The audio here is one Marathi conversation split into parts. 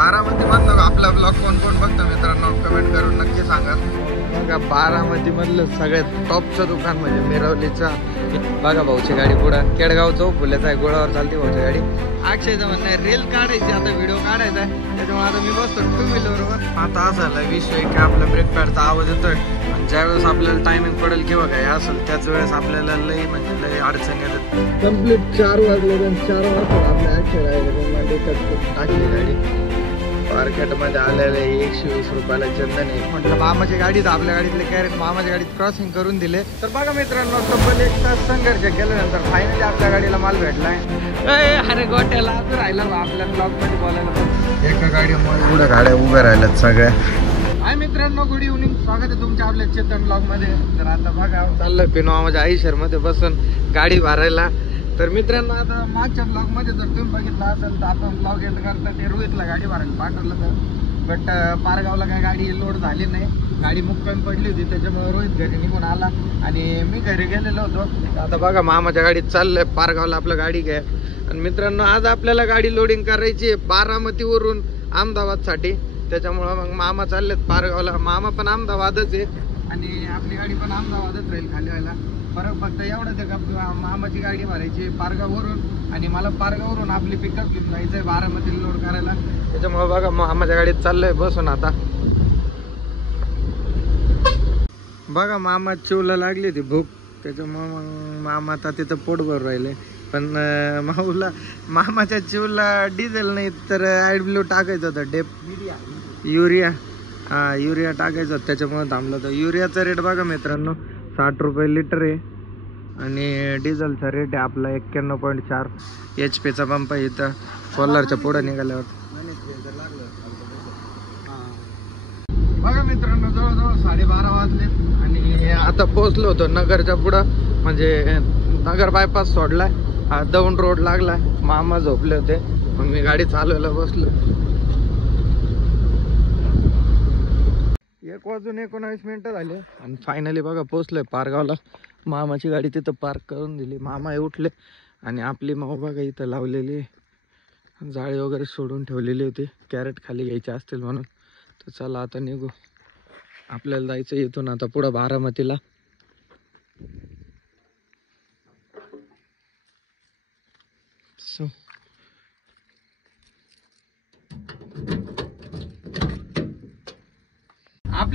बारामती मधलं आपला ब्लॉग कोण कोण बघतो मित्रांनो कमेंट करून नक्की सांगा। बघा बारामती मधलं सगळ्यात टॉपचं दुकान म्हणजे मिरवलीचा बघा भाऊची गाडी पुढं केडगाव चौक फुल्याचा आहे, गोळावर चालते भाऊची गाडी। अक्षयचं म्हणणं आहे रील काढायची, आता व्हिडिओ काढायचा आहे, त्याच्यामुळे आता मी बसतो टू व्हीलरवर। आता असं झालं विषय की आपला ब्रेक पॅडचा आवाज येतोय आणि ज्यावेळेस आपल्याला टायमिंग पडेल किंवा काय असेल त्याच वेळेस आपल्याला लई म्हणजे लई अडचण येतात। कम्प्लीट 4 वाजले आणि 4 वाजता आपल्या अक्षय टाकली गाडी मार्केट मध्ये आलेले 120 रुपयाला चंदन आहे। म्हटलं मामाची गाडी तर आपल्या गाडीतले कॅरेट मामाच्या गाडीत क्रॉसिंग करून दिले। तर बघा मित्रांनो तब्बल 1 तास संघर्ष केल्यानंतर फायनली आपल्या गाडीला माल भेटलाय। अरे गोट्याला राहिला आपल्या ब्लॉग मध्ये बोलायला एका गाडीमुळे एवढ्या गाड्या उभ्या राहिल्यात सगळ्या। हाय मित्रांनो गुड इव्हनिंग, स्वागत आहे तुमच्या आपल्या चेतन ब्लॉग मध्ये। तर आता बघा चाललंय पिनो माझ्या आईशर मध्ये बसून गाडी भरायला। तर मित्रांनो आता मागच्या ब्लॉग मध्ये जर तुम्ही बघितलं असेल तर आपण ब्लॉग एंड करता ते रोहितला गाडी भरायला पाठवलं तर बट पारगावला काय गाडी लोड झाली नाही, गाडी मुक्कामी पडली होती, त्याच्यामुळे रोहित घरी निघून आला आणि मी घरी गेलेलो होतो। आता बघा मामाच्या गाडीत चाललंय पारगावला आपलं गाडी घ्या। आणि मित्रांनो आज आपल्याला गाडी लोडिंग करायची आहे बारामतीवरून अहमदाबादसाठी, त्याच्यामुळं मग मामा चाललेत पारगावला। मामा पण अहमदाबादच आहे आणि आपली गाडी पण अहमदाबादच राहील खाली व्हायला। फरक फक्त एवढंच आहे का मामाची गाडी भरायची पारगाववरून आणि मला पारगाववरून आपली पिकअप घेऊन जायचंय बारामतीला लोड करायला, त्याच्यामुळे बघा मामाच्या गाडीत चाललंय बसून। आता बघा मामा चिवला लागली होती भूक, त्याच्यामुळे मग मामा आता तिथं पोट भरून राहिले। पण मामाच्या चिवला डिझेल नाही तर ॲडब्ल्यू टाकायचं होतं, युरिया युरिया टाकायचं होतं, त्याच्यामुळे थांबलं होतं। युरियाचा रेट बघा मित्रांनो 60 रुपये लिटर आहे आणि डिझेलचा रेट आहे आपला 91.4 HP चा पंप आहे इथं कोल्हारच्या पुढे निघाल्यावर। बघा मित्रांनो जवळजवळ 12:30 वाजले आणि आता पोहोचलो होतो नगरच्या पुढं, म्हणजे नगर बायपास सोडलाय, दौंड रोड लागलाय। मामा झोपले होते मग मी गाडी चालवायला बसलो। 1:19 झाले आणि फायनली बघा पोहोचलोय पारगावला। मामाची गाडी तिथं पार्क करून दिली, मामा उठले आणि आपली माऊ बघा इथं लावलेली जाळी वगैरे सोडून ठेवलेली होती, कॅरेट खाली घ्यायचे असतील म्हणून। तर चला आता निघू, आपल्याला जायचं इथून आता पुढं बारामतीला।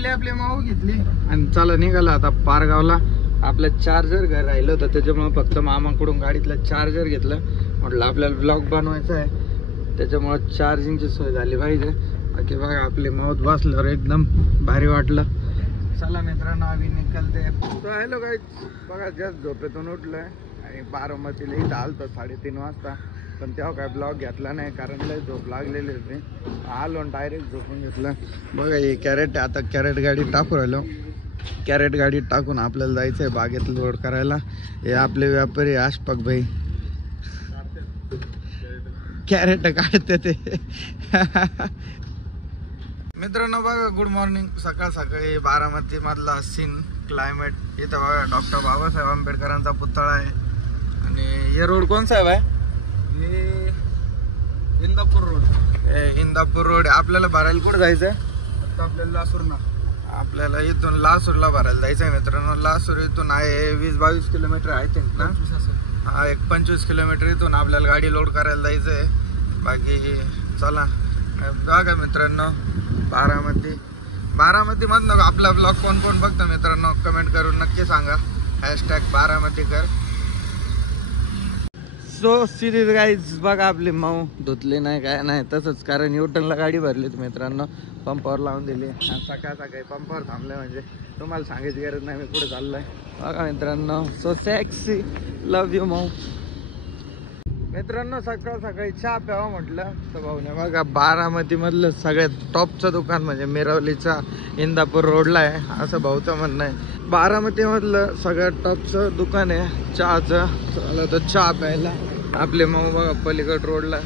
आपली माऊ घेतली आणि चला निघाला आता पारगावला। आपलं चार्जर घर राहिलं होतं त्याच्यामुळे फक्त मामाकडून गाडीतलं चार्जर घेतलं, म्हटलं आपल्याला ब्लॉग बनवायचा आहे त्याच्यामुळे चार्जिंगची सोय झाली पाहिजे। बाकी बघा आपली माऊत बसल्यावर एकदम भारी वाटलं। चला मित्रांनो आम्ही निघालते। हॅलो गाईज, बघा जस्ट झोपेतून उठलोय आणि बारामतीला इथं आलतो 3:30 वाजता, पण तेव्हा काय ब्लॉग घेतला नाही कारण लय झोप लागलेली होती। आलो डायरेक्ट झोपून घेतलं। बघा हे कॅरेट, आता कॅरेट गाडी टाकू राहिलो, कॅरेट गाडीत टाकून आपल्याला जायचं आहे बागेत लोड करायला। हे आपले व्यापारी आशपाक भाई कॅरेट काढते ते। मित्रांनो बघा गुड मॉर्निंग, सकाळ सकाळी बारामती मधला सीन क्लायमेट। इथं बघा डॉक्टर बाबासाहेब आंबेडकरांचा पुतळा आहे आणि हे रोड कोणचा आहे बाय? हे इंदापूर रोड। इंदापूर रोड आपल्याला भरायला कुठं जायचंय? आता आपल्याला लासूरला, आपल्याला इथून लासूरला भरायला जायचंय मित्रांनो। लासूर इथून आहे 20-22 किलोमीटर आहे थिंक ना, हा 25 किलोमीटर इथून आपल्याला गाडी लोड करायला जायचंय। बाकी चला बघा मित्रांनो बारामती मधनं आपला ब्लॉग कोण कोण बघतो मित्रांनो कमेंट करून नक्की सांगा, #बारामतीकर। सो सिरीज गाईज बघा आपली माऊ धुतली नाही काय नाही तसंच, कारण न्यूटनला गाडी भरली मित्रांनो, पंपावर लावून दिली आणि सकाळ सकाळी पंपावर थांबले म्हणजे तुम्हाला सांगायची गरज नाही मी पुढे चाललोय। बघा मित्रांनो सो सेक्सी, लव्ह यू माऊ। मित्रांनो सकाळ सकाळी चहा प्यावा म्हटलं तर भाऊने बघा बारामती मधलं सगळ्यात टॉपचं दुकान म्हणजे मिरवलीचा इंदापूर रोडला आहे असं भाऊचं म्हणणं आहे। बारामती मधलं सगळ्यात टॉपचं दुकान आहे चहाचं, चला तर चहा प्यायला। आपले मग बघा पलीकड रोडला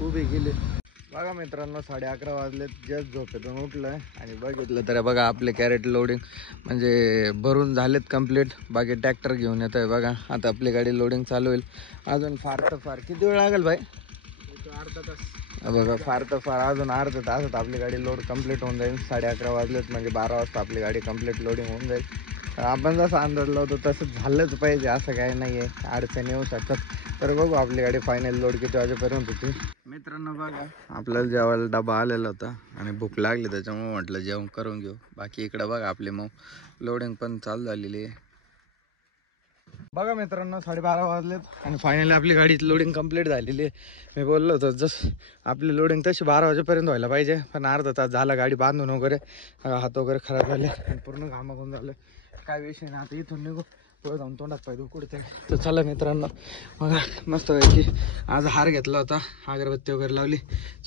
उभी गेली। बघा मित्रांनो 11:30 वाजलेत, जस्ट झोपेतून उठलोय आणि बघितलं तर बघा आपले कॅरेट लोडिंग म्हणजे भरून झालेत कंप्लीट। बाकी ट्रॅक्टर घेऊन येत आहे बघा, आता आपली गाडी लोडिंग चालू होईल। अजून फार तर फार किती वेळ लागेल भाई? अर्धा तास। बघा फार तर फार अजून अर्धा तासात आपली गाडी लोड कंप्लीट होऊन जाईल. 11:30 वाजलेत म्हणजे 12 वाजता आपली गाडी कंप्लीट लोडिंग होऊन जाईल. आपण जसं अंदाज लावतो तसं झालंच पाहिजे, असं काही नाही आहे, अडचणी येऊ शकतात. तर बघू आपली गाडी फायनल लोड किती वाजेपर्यंत होती. मित्रांनो बघा आपल्याला जेवायला डबा आलेला होता आणि भूक लागली त्याच्यामुळे म्हटलं जेवण करून घेऊ. बाकी इकडं बघा आपली मग लोडिंग पण चालू झालेली आहे. बघा मित्रांनो 12:30 वाजलेत आणि फायनली आपली गाडी लोडिंग कंप्लीट झालेली आहे. मी बोललो होतो जसं आपली लोडिंग तशी 12 वाजेपर्यंत व्हायला पाहिजे, पण अर्धा तास झाला गाडी बांधून वगैरे, हात वगैरे खराब झाले आणि पूर्ण घामाघूम झालं. काय विषय नाही, आता इथून निघू पुढे जाऊन तोंडात पाहिजे कुठे. तर चला मित्रांनो बघा मस्त पैकी आज हार घेतला होता, अगरबत्ती वगैरे लावली.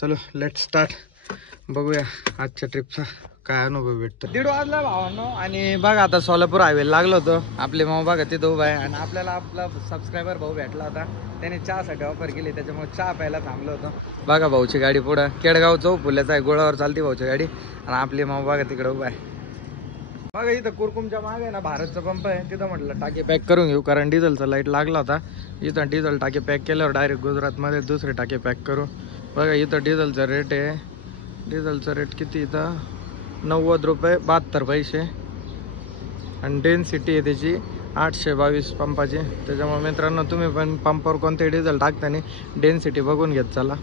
चलो लेट स्टार्ट. बघूया आजच्या ट्रिपचा काय अनुभव भेटतो. 1:30 वाजला भावांनो आणि बघा आता सोलापूर हायवेला लागलो होतो. आपले मामा बघा तिथं उभा आहे आणि आपल्याला आपला सबस्क्रायबर भाऊ भेटला होता, त्याने चहासाठी ऑफर केली त्याच्यामुळे चहा प्यायला थांबलो होतो. बघा भाऊची गाडी पुढं केडगाव चौक पुल्याचा आहे, गोळावर चालते भाऊची गाडी आणि आपले मामा बघा तिकडे उभा आहे. बघा इथं कुरकुमच्या मागे आहे ना भारतचा पंप आहे, तिथं म्हटलं टाकी पॅक करून घेऊ कारण डिझेलचा लाईट लागला होता. इथं डिझेल टाकी पॅक केल्यावर डायरेक्ट गुजरातमध्ये दुसरी टाकी पॅक करू. बघा इथं डिझेलचा रेट आहे, डिझेलचा रेट किती इथं 90 रुपये 72 पैसे आणि डेन्सिटी आहे त्याची 822 पंपाची. त्याच्यामुळे मित्रांनो तुम्ही पण पंपावर कोणते डिझेल टाकताना डेन्सिटी बघून घेत चला.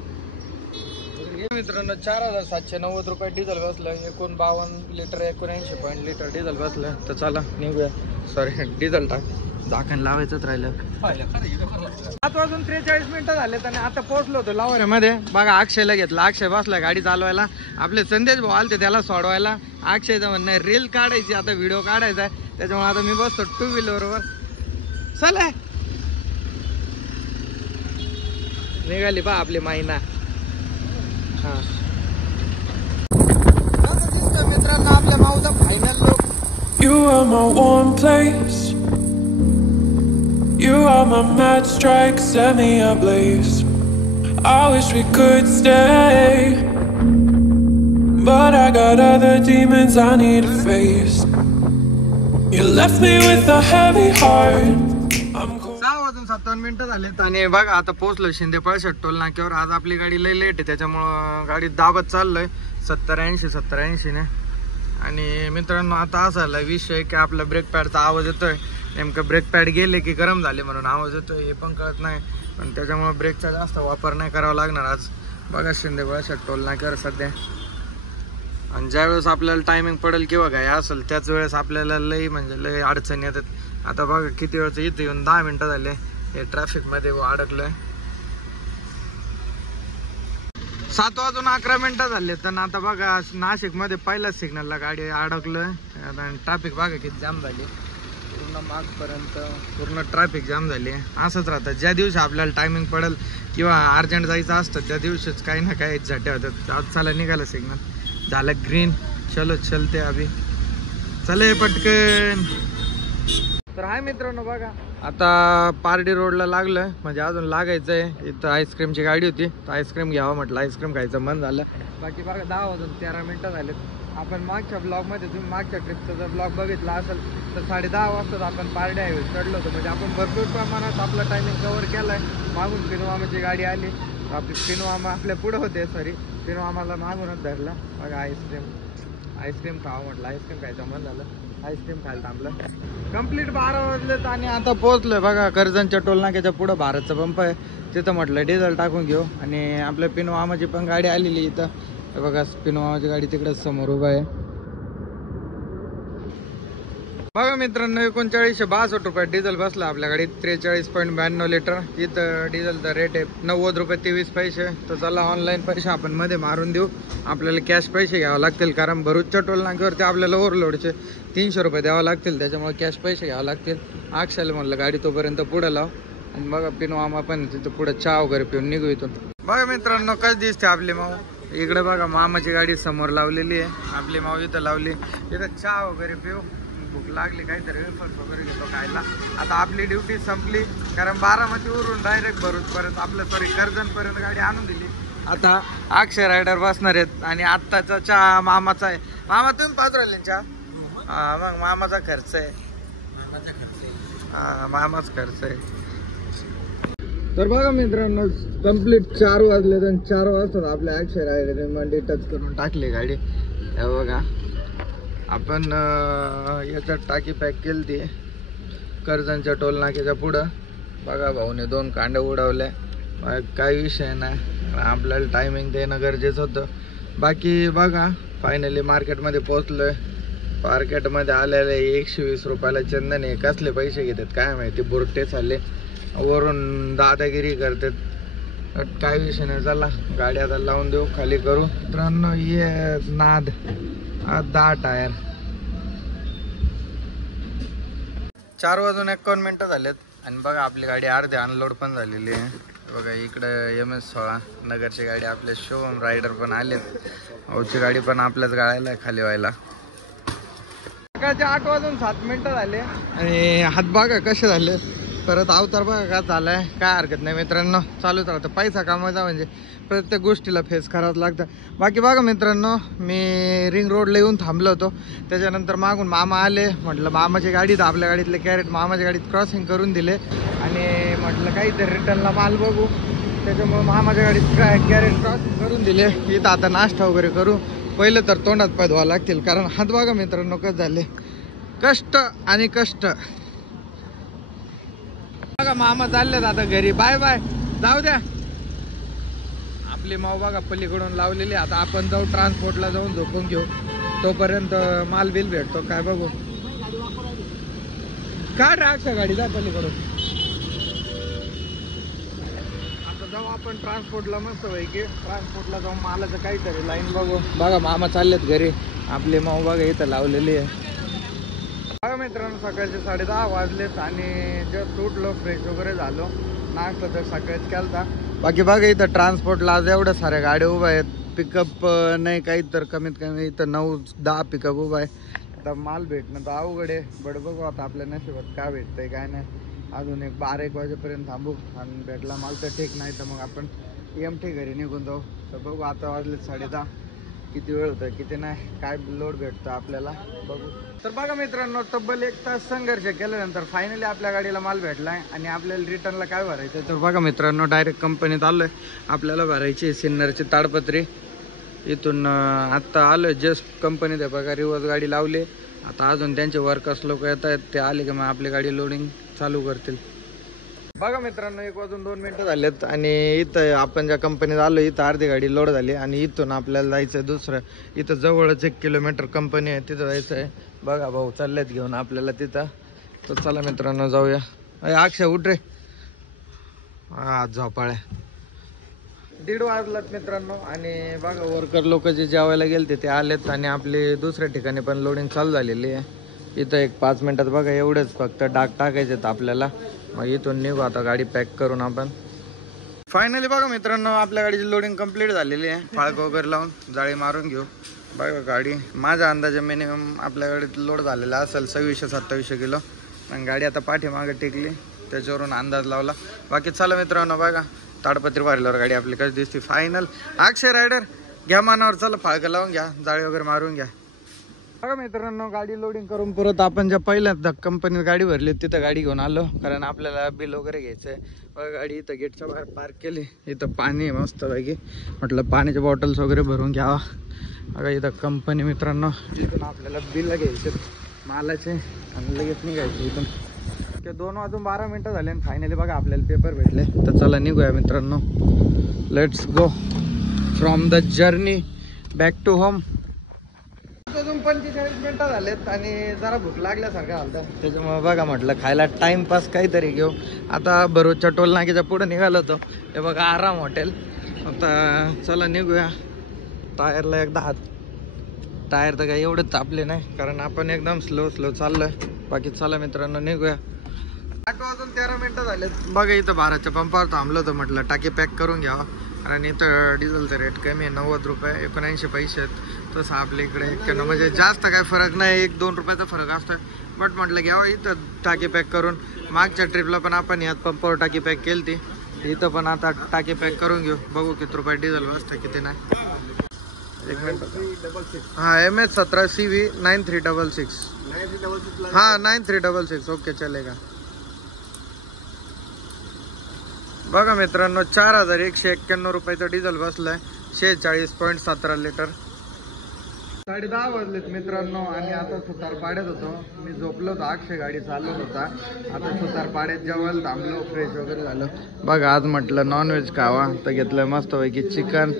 मित्रांनो 4790 रुपये डिझेल बसलं, एकूण 52 लिटर 79 लिटर डिझेल बसलं. तर चला निघूया. सॉरी डिझेल टाक झाकण लावायचंच राहिलं. 7 वाजून 43 मिनिटं झाले आणि आता पोहोचलो होतो लावऱ्यामध्ये. बघा अक्षयला घेतला, अक्षय बसला गाडी चालवायला. आपले संदेश भाऊ आलते त्याला सोडवायला. अक्षयचं म्हणणं आहे रील काढायची, आता व्हिडिओ काढायचा आहे, त्याच्यामुळे आता मी बसतो 2 व्हीलरवर. चला निघाली बा आपली मायना. हा मित्रांनो आपल्या माऊचा फायनल लोक. You are my warm place. You are my matchstrike, set me ablaze. I wish we could stay, but I got other demons I need to face. You left me with a heavy heart. 6:57 मिनिटं झालेत आणि बघा आता पोहोचलो शिंदेपळशेट टोल नाक्यावर. आज आपली गाडी लय लेट आहे त्याच्यामुळं गाडी दाबत चाललोय 70-80 ने. आणि मित्रांनो आता असा झाला विषय की आपला ब्रेक पॅडचा आवाज येतोय. नेमकं ब्रेक पॅड गेले की गरम झाले म्हणून आवाज येतोय हे पण कळत नाही, पण त्याच्यामुळे ब्रेकचा जास्त वापर नाही करावा लागणार आज. बघा शिंदेपळशेट टोल नाक्यावर सध्या. आणि ज्यावेळेस आपल्याला टायमिंग पडेल किंवा काय असेल त्याच वेळेस आपल्याला लई म्हणजे लई अडचणी येतात. आता बघा किती वेळचं इथे येऊन 10 मिनिटं झाले हे ट्रॅफिकमध्ये अडकलोय. 7 वाजून 11 मिनिटं झाले तर आता बघा नाशिकमध्ये पहिल्याच सिग्नलला गाडी अडकलोय. ट्रॅफिक बघा किती जाम झाली, पूर्ण मागपर्यंत पूर्ण ट्रॅफिक जाम झाली. असंच राहतं ज्या दिवशी आपल्याला टायमिंग पडेल किंवा अर्जंट जायचं असतं त्या दिवशीच काही ना काही झटे होतात. आज चला निघालं सिग्नल झालं ग्रीन, चलो चलते अभि चले पटकन. तर हाय मित्रांनो बघा आता पारडी रोडला लागलोय, म्हणजे अजून लागायचं आहे. इथं आईस्क्रीमची गाडी होती तर आईस्क्रीम घ्यावं म्हटलं, आईस्क्रीम खायचं मन झालं. बाकी बघा 10 वाजून 13 मिनिटं झालेत. आपण मागच्या ब्लॉगमध्ये तुम्ही मागच्या ट्रिपचा जर ब्लॉग बघितला असेल तर 10:30 वाजताच आपण पारडी हायवे चढलो होतो. म्हणजे आपण भरपूर प्रमाणात आपला टायमिंग कव्हर केला आहे. मागून पिनोमामाची गाडी आली, आपली पिनोमामा आपल्या पुढं होते, सॉरी पिनोमामाला मागूनच धरला. बघा आईस्क्रीम खावं म्हटलं, आईस्क्रीम खायचं मन झालं, आईस्क्रीम खायला थांबलं. कंप्लीट 12 वाजलेत आणि आता पोहोचलोय बघा कर्जनच्या टोल नाक्याच्या पुढं भारतचा पंप आहे, तिथं म्हटलं डिझेल टाकून घेऊ. आणि आपल्या पिनोमामाची पण गाडी आलेली इथं. बघा पिनोमामाची गाडी तिकडेच समोर उभा आहे. बघा मित्रांनो 3962 रुपये डिझेल बसलं आपल्या गाडीत, 43.92 लिटर. इथं डिझेलचा रेट आहे 90 रुपये 23 पैसे. तर चला ऑनलाईन पैसे आपण मध्ये मारून देऊ, आपल्याला कॅश पैसे घ्यावं लागतील कारण भरूचच्या टोल नाक्यावरती आपल्याला ओव्हरलोडचे 300 रुपये द्यावं लागतील, त्याच्यामुळे कॅश पैसे घ्यावं लागतील. अक्षयला म्हणलं गाडी तोपर्यंत पुढे लाव. आणि बघा पिनोमामा पण तिथं पुढे चहा वगैरे पिऊन निघू इथून. बघा मित्रांनो कशी दिसते आपली माऊ. इकडे बघा मामाची गाडी समोर लावलेली आहे, आपली माऊ इथं लावली. इथं चहा वगैरे पिऊ, भूक लागली काहीतरी वेफर्स वगैरे घेतो खायला. आता आपली ड्युटी संपली कारण बारामतीवरून डायरेक्ट भरूचपर्यंत आपलं सॉरी कर्जनपर्यंत गाडी आणून दिली. आता अक्षय रायडर बसणार आहेत आणि आत्ताचा चहा मामाचा आहे. मामा तुम्ही पाच राहिले चहा? मग मामाचा खर्च आहे, मामाच खर्च आहे. तर बघा मित्रांनो कंप्लीट 4 वाजले तर 4 वाजता आपल्या अक्षय रायडरने मंडी टच करून टाकली गाडी. हे बघा आपण याच्यात टाकी पॅक केली ती कर्जनच्या टोल नाक्याच्या पुढं. बघा भाऊने 2 कांड्या उडवल्या. काही विषय नाही, आपल्याला टायमिंग देणं गरजेचं होतं. बाकी बघा फायनली मार्केटमध्ये पोहोचलोय. मार्केटमध्ये आलेले 120 रुपयाला चंदन हे कसले पैसे घेतात काय माहिती. बुरटे चालले वरून दादागिरी करतात. काय विषय नाही, चला गाडी आता लावून देऊ, खाली करू. मित्रांनो ये नाद 10 टायर. 4:51 झालेत आणि बघा आपली गाडी अर्धी अनलोड पण झालेली आहे. बघा इकडं MS16 नगरची गाडी, आपले शुभम रायडर पण आलेत. भाऊची गाडी पण आपल्याच गाळायला खाली व्हायला. सकाळचे 8:07 झाले आणि हात बघा कसे झाले. परत अवतार बघा का झालाय. काय हरकत नाही मित्रांनो, चालूच राहतं. पैसा कामायचा म्हणजे प्रत्येक गोष्टीला फेस करावंच लागतं. बाकी बघा मित्रांनो मी रिंग रोडला येऊन थांबलो होतो. त्याच्यानंतर मागून मामा आले. म्हटलं मामाची गाडीत आपल्या गाडीतले कॅरेट मामाच्या गाडीत क्रॉसिंग करून दिले आणि म्हटलं काहीतरी रिटर्नला माल बघू. त्याच्यामुळे मामाच्या गाडीत कॅरेट क्रॉसिंग करून दिले. इथं आता नाश्ता वगैरे करू. पहिलं तर तोंडात पाय धुवा लागतील, कारण हात बघा मित्रांनो कसं झाले. कष्ट आणि कष्ट. बघा मामा चाललेत आता घरी. बाय बाय, जाऊ द्या. आपली माऊ बघा पलीकडून लावलेली. आता आपण जाऊ ट्रान्सपोर्टला जाऊन झोपून घेऊ. तोपर्यंत माल बिल भेटतो काय बघू. काय राक्षा गाडी जा पलीकडून. आता जाऊ आपण ट्रान्सपोर्टला. मस्त पैकी ट्रान्सपोर्टला जाऊन मालाचं काहीतरी लाईन बघू. बघा मामा चाललेत घरी. आपली माऊ बघा इथं लावलेली आहे. बघा मित्रांनो सकाळचे 10:30 वाजलेत आणि जस्ट उठलो, फ्रेश वगैरे झालो. नाश्ता तर सकाळीच केलता. बाकी बघा इथं ट्रान्सपोर्टला आज एवढ्या साऱ्या गाड्या उभ्या आहेत. पिकअप नाही काही तर कमीत कमी इथं 9-10 पिकअप उभा आहे. आता माल भेटणं तर अवघड आहे. बट बघू आता आपल्या नशिबात काय भेटतंय काय नाही. अजून 12-1 वाजेपर्यंत थांबू आणि भेटला माल तर ठीक, नाही तर मग आपण MT घरी निघून जाऊ. तर बघू आता वाजले 10:30. किती वेळ होतं किती नाही, काय लोड भेटतं आपल्याला बघू. तर बघा मित्रांनो तब्बल 1 तास संघर्ष केल्यानंतर फायनली आपल्या गाडीला माल भेटलाय आणि आपल्याला रिटर्नला काय भरायचं. तर बघा मित्रांनो डायरेक्ट कंपनीत आलोय. आपल्याला भरायची सिन्नरची ताडपत्री. इथून आत्ता आलोय जस्ट कंपनीत आहे बघा. रिवर्स गाडी लावली. आता अजून त्यांचे वर्कर्स लोक येत आहेत. ते आले की मग आपली गाडी लोडिंग चालू करतील. बघा मित्रांनो 1:02 झालेत आणि इथं आपण ज्या कंपनीत आलो इथं अर्धी गाडी लोड झाली आणि इथून आपल्याला जायचं आहे दुसरं. इथं जवळच 1 किलोमीटर कंपनी आहे, तिथं जायचं आहे. बघा भाऊ चाललेत घेऊन आपल्याला तिथं. तर चला मित्रांनो जाऊया. अक्षय उठ रे. झोपाळ्या 1:30 वाजलात मित्रांनो आणि बघा वर्कर लोक जे जेवायला गेले ते आलेत आणि आपली दुसऱ्या ठिकाणी पण लोडिंग चालू झालेली आहे. इथं 1-5 मिनिटात बघा एवढंच फक्त डाग टाकायचे आपल्याला. मग इथून निघू आता गाडी पॅक करून आपण. फायनली बघा मित्रांनो आपल्या गाडीची लोडिंग कंप्लीट झालेली आहे. फाळक वगैरे लावून जाळी मारून घेऊ. बघा गाडी माझ्या अंदाजे मिनिमम आपल्या गाडीत लोड झालेला असेल 2600-2700 किलो. आणि गाडी आता पाठीमागे टेकली त्याच्यावरून अंदाज लावला. बाकी चला मित्रांनो बघा ताडपत्री भरल्यावर गाडी आपली कशी दिसते फायनल. अक्षय रायडर घ्या मानावर, चला फाळकं लावून घ्या, जाळी वगैरे मारून घ्या. बघा मित्रांनो गाडी लोडिंग करून परत आपण ज्या पहिल्यांदा कंपनीत गाडी भरली तिथं गाडी घेऊन आलो, कारण आपल्याला बिल वगैरे घ्यायचं आहे. बघा गाडी इथं गेटच्या बाहेर पार्क केली. इथं पाणी मस्त पैकी, म्हटलं पाण्याच्या बॉटल्स वगैरे भरून घ्यावा. बघा इथं कंपनी मित्रांनो. इथून आपल्याला बिल घ्यायचे मालाचे आणि लगेच निघायचे इथून. 2:12 झाले आणि फायनली बघा आपल्याला पेपर भेटले. तर चला निघूया मित्रांनो. Let's go from the journey back to home. अजून 45 मिनिटं झालेत आणि जरा भूक लागल्यासारखं झालं. त्याच्यामुळे बघा म्हटलं खायला टाइमपास काहीतरी घेऊ. आता भरूचच्या टोल नाक्याच्या पुढे निघालो होतो. हे बघा आराम हॉटेल. आता चला निघूया. टायरला एकदा हात, टायर तर काही एवढं तापले नाही कारण आपण एकदम स्लो चाललोय. बाकी चला मित्रांनो निघूया. 8:13 झालेत. बघा इथं भारतच्या पंपावर थांबलो होतो. म्हटलं टाकी पॅक करून घ्यावा कारण इथं डिझेलचा रेट कमी आहे. 90 रुपये 79 पैसे आहेत. तसं आपल्या इकडे 91 म्हणजे जास्त काय फरक नाही, 1-2 रुपयाचा फरक असतोय. बट म्हटलं घ्यावं इथं टाकी पॅक करून. मागच्या ट्रिपला पण आपण यात पंपावर टाकी पॅक केली ती. इथं पण आता टाकी पॅक करून घेऊ. बघू किती रुपये डिझेल वाजतं किती नाही. 1 मिनिट. हाँ MS17 CV 9366. हाँ 9366 ओके चलेगा. बघा मित्रांनो 4191 रुपयाचं डिझेल बसलाय 46.17 लिटर. 10:30 वाजलेत मित्रांनो आणि आता सुतार पाड्यात होतो. मी झोपलो होतो, अक्षय गाडी चालवत होता. आता सुतार पाड्यात जेवायला थांबलो, फ्रेश वगैरे झालं. बघा आज म्हटलं नॉनव्हेज खावा तर घेतलं मस्तपैकी चिकन.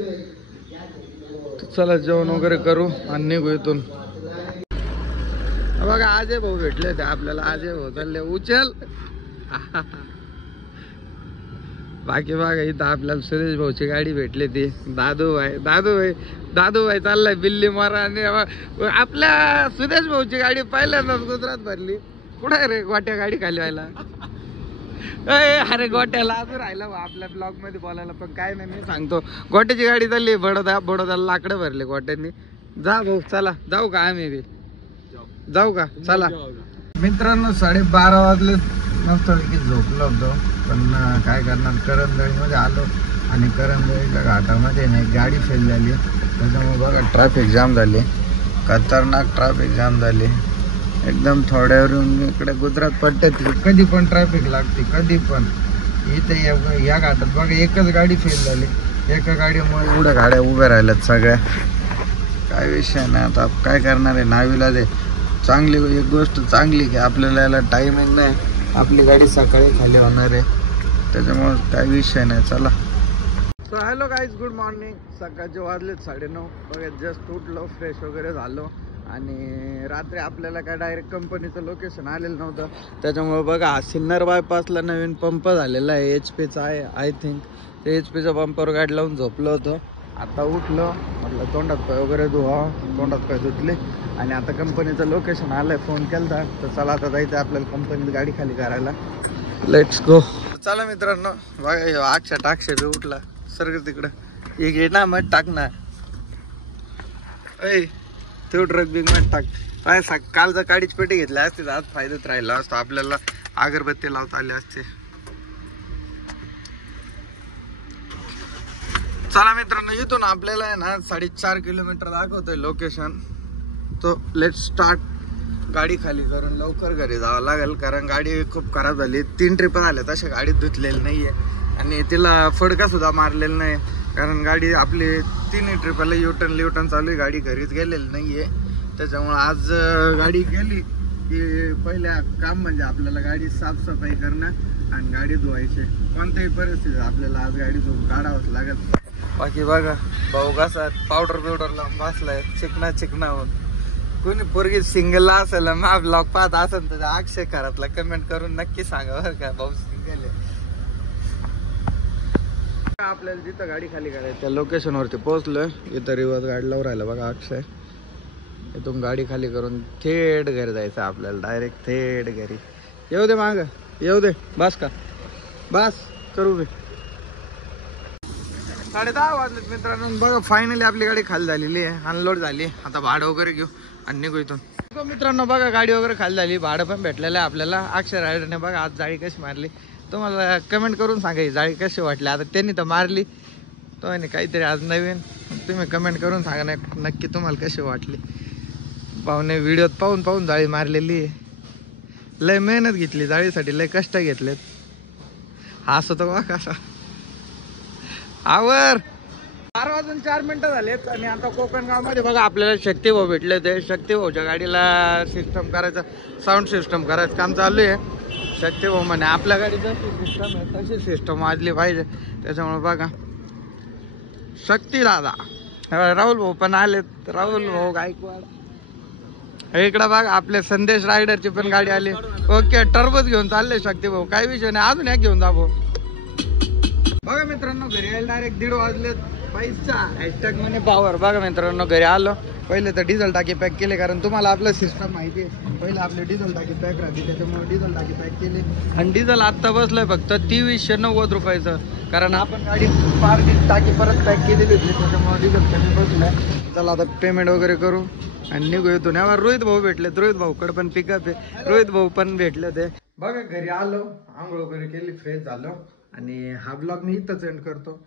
चला जेवण वगैरे करू आणि निघू इथून. बघा अजय भाऊ भेटले ते आपल्याला. अजय भाऊ चालले उचल. बाकी बघा इथं आपल्याला सुरेश भाऊची गाडी भेटली ती. दादू भाई चाललाय बिल्ली मारा. आणि आपल्या सुरेश भाऊची गाडी पहिल्यांदाच गुजरात भरली. कुठे रे गोट्या गाडी खाली व्हायला? अरे गोट्याला अजून राहिला आपल्या ब्लॉग मध्ये बोलायला, पण काय नाही मी सांगतो. गोट्याची गाडी चालली बडोद्याला लाकडं भरले गोट्यांनी. जा भाऊ चला जाऊ का? आम्ही बी जाऊ का? चला मित्रांनो 12:30 वाजले. मस्तपैकी झोपलो होतो, पण काय करणार करंजळीमध्ये आलो आणि करंजळीच्या घाटामध्ये नाही गाडी फेल झाली. त्याच्यामुळे बघा ट्रॅफिक जाम झाली, खतरनाक ट्रॅफिक जाम झाली एकदम. थोड्यावरून इकडे गुजरात पट्ट्यात कधी पण ट्रॅफिक लागते, कधी पण. इथे या घाटात बघा एकच गाडी फेल झाली. एका गाडीमुळे एवढ्या गाड्या उभ्या राहिल्यात सगळ्या. काय विषय नाही, आता काय करणार आहे. नावीला दे. चांगली एक गोष्ट चांगली की आपल्याला याला टायमिंग नाही, आपली गाडी सकाळी खाली होणार आहे, त्याच्यामुळे काही विषय नाही. चला so hello guys, good morning. सकाळचे वाजलेत 9:30. बघा जस्ट उठलो, फ्रेश वगैरे झालो. आणि रात्री आपल्याला काय डायरेक्ट कंपनीचं लोकेशन आलेलं नव्हतं, त्याच्यामुळे बघा हा सिन्नर बायपासला नवीन पंप झालेला आहे HP चा आहे आय थिंक. ते HP चा पंपावर गाडी लावून झोपलो होतो. आता उठलो, म्हटलं तोंडात पाय वगैरे धुवा, तोंडात पाय धुतले आणि आता कंपनीचं लोकेशन आलंय. फोन केला तर चला आता जायचं आपल्याला कंपनीत गाडी खाली करायला. Let's go. चला मित्रांनो बघा अक्षय बी उठला. सर तिकडं एक घे ना मग टाक ना. ऐ तो ट्रक बिग मग टाक. काय काल जर गाडीची पेटी घेतली असते तर आज फायद्यात राहिला असतो आपल्याला. अगरबत्ती लावता आले असते. चला मित्रांनो इथून आपल्याला आहे ना 4.5 किलोमीटर दाखवतोय लोकेशन. तो लेट्स स्टार्ट. गाडी खाली करून लवकर घरी जावं लागेल, कारण गाडी खूप खराब झाली. 3 ट्रिप झाल्या तशा गाडीत धुतलेली नाहीये आणि तिला फडका सुद्धा मारलेला नाही, कारण गाडी आपली 3 ट्रिपला युटर्न चालू आहे. गाडी घरीच गेलेली नाहीये, त्याच्यामुळे आज गाडी गेली की पहिल्या काम म्हणजे आपल्याला गाडी साफसफाई करणं आणि गाडी धुवायची. कोणत्याही परिस्थितीत आपल्याला आज गाडी धुवून काढावंच लागेल. बाकी बघा भाऊ कसा पावडर लावून बसलाय चिकना होऊन. कोणी पोरगी सिंगलला असेल मा ब्लॉग पाहत असेल तर अक्षय घरातला कमेंट करून नक्की सांगा बरं का भाऊ सिंगल आहे. आपल्याला जिथं गाडी खाली करायची त्या लोकेशन वरती पोहोचलोय. इथं रिवर्स गाडी लावून राहिला बघा अक्षय. इथून गाडी खाली करून थेट घरी जायचं आपल्याला, डायरेक्ट थेट घरी. येऊ दे माग, येऊ दे. बस का बस करू बी. 10:30 वाजलेत मित्रांनो. बघा फायनली आपली गाडी खाली झालेली आहे, अनलोड झाली. आता भाडं वगैरे घेऊ आणि निघू इथून. मित्रांनो बघा गाडी वगैरे खाली झाली, भाडं पण भेटलेलं आहे आपल्याला. अक्षय रायडरने बघा आज जाळी कशी मारली. तुम्हाला कमेंट करून सांगायची जाळी कशी वाटली. आता त्यांनी तर मारली, तो आहे काहीतरी आज नवीन. तुम्ही कमेंट करून सांगा नक्की तुम्हाला कशी वाटली. भाऊने व्हिडिओत पाहून जाळी मारलेली आहे. लय मेहनत घेतली जाळीसाठी, लय कष्ट घेतलेत. हसतो बघा कसा. आवर 4 वाजून 4 मिनिटं झालेत आणि आता कोकणगाव मध्ये बघा आपल्याला शक्तिभाऊ भेटले. ते शक्तिभाऊच्या गाडीला सिस्टम करायचं, साऊंड सिस्टम करायचं काम चालू आहे. शक्तिभाऊ म्हणे आपल्या गाडी जशी सिस्टम आहे तशी सिस्टम वाजली पाहिजे, त्याच्यामुळे बघा शक्ती दादा. राहुल भाऊ पण आलेत. राहुल भाऊ गायकवाड इकडं बघा. आपले संदेश रायडरची पण गाडी आली. ओके टर्बोच घेऊन चालले शक्तिभाऊ, काही विषय नाही. अजून एक घेऊन जा भाऊ. बघा मित्रांनो घरी यायला डायरेक्ट 1:30 वाजलेत. पैसा हॅशटॅग म्हणे पावर. बघा मित्रांनो घरी आलो. पहिले तर डिझेल टाकी पॅक केले, कारण तुम्हाला आपलं सिस्टम माहिती आहे. पहिले आपले डिझेल टाकी पॅक राहते, त्याच्यामुळे डिझेल टाकी पॅक केले. आणि डिझेल आत्ता बसलंय फक्त 2390 रुपयाचं, कारण आपण गाडी टाकी परत पॅक केलेली होती, त्याच्यामुळे डिझेल कमी बसलंय. चला आता पेमेंट वगैरे करू आणि निघू इथून. यावर रोहित भाऊ भेटले. रोहित भाऊकडे पण पिकअप आहे. रोहित भाऊ पण भेटले ते. बघा घरी आलो, आंघोळ वगैरे केली, फ्रेश झालो आणि हा ब्लॉग मी इथंच एंड करतो.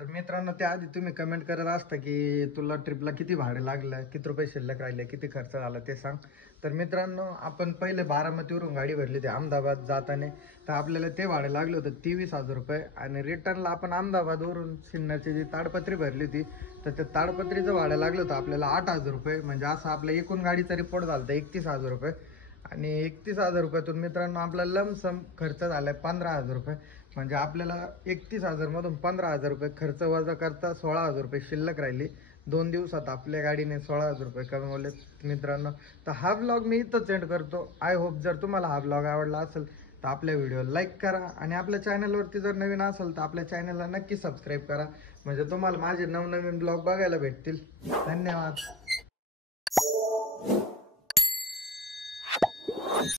तर मित्रांनो त्याआधी तुम्ही कमेंट करत असता की तुला ट्रिपला किती भाडं लागलं, किती रुपये शिल्लक राहिले, किती खर्च झाला ते सांग. तर मित्रांनो आपण पहिले बारामतीवरून गाडी भरली होती अहमदाबाद जाताना, तर आपल्याला ते भाडं लागलं होतं 23,000 रुपये. आणि रिटर्नला आपण अहमदाबादवरून सिन्नरची जी ताडपत्री भरली होती तर त्या ताडपत्रीचं भाडं लागलं होतं आपल्याला 8,000 रुपये. म्हणजे असं आपल्या एकूण गाडीचा रिपोर्ट झाला होता 31,000 रुपये. आणि 31,000 रुपयातून मित्रांनो आपला लमसम खर्च झालाय 15,000 रुपये. म्हणजे आपल्याला 31,000 मधून 15,000 रुपये खर्च वजा करता 16,000 रुपये शिल्लक राहिली. 2 दिवसात आपल्या गाडीने 16,000 रुपये कमवले मित्रांनो. तर हा ब्लॉग मी इथंच एंड करतो. आय होप जर तुम्हाला हा ब्लॉग आवडला असेल तर आपल्या व्हिडिओ लाईक करा आणि आपल्या चॅनलवरती जर नवीन असेल तर आपल्या चॅनलला नक्की सबस्क्राईब करा, म्हणजे तुम्हाला माझे नवनवीन ब्लॉग बघायला भेटतील. धन्यवाद.